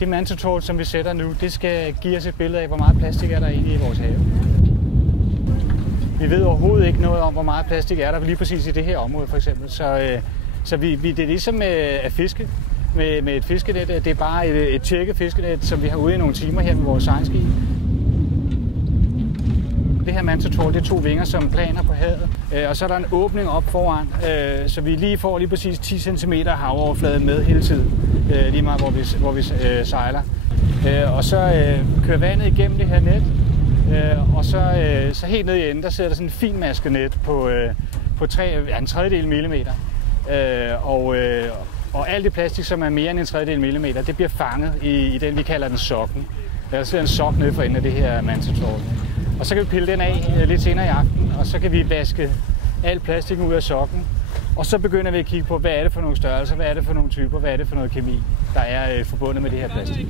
Det mantotrål, som vi sætter nu, det skal give os et billede af, hvor meget plastik er der egentlig i vores have. Vi ved overhovedet ikke noget om, hvor meget plastik er der lige præcis i det her område for eksempel. Så det er ligesom at fiske med et fiskenet. Det er bare et tjekket fiskenet, som vi har ude i nogle timer her med vores sejlskib. Det her mantotrål, det er 2 vinger, som planer på havet, og så er der en åbning op foran, så vi lige får lige præcis 10 cm havoverflade med hele tiden, lige meget hvor vi sejler. Og så kører vandet igennem det her net, og så helt ned i enden, der sidder der sådan en finmasket net på en tredjedel millimeter. Og alt det plastik, som er mere end en tredjedel millimeter, det bliver fanget i den, vi kalder den sokken. Der sidder en sok nede for enden af det her mantotrål. Og så kan vi pille den af lidt senere i aften, og så kan vi vaske al plastikken ud af sokken. Og så begynder vi at kigge på, hvad er det for nogle størrelser, hvad er det for nogle typer, hvad er det for noget kemi, der er forbundet med det her plastik.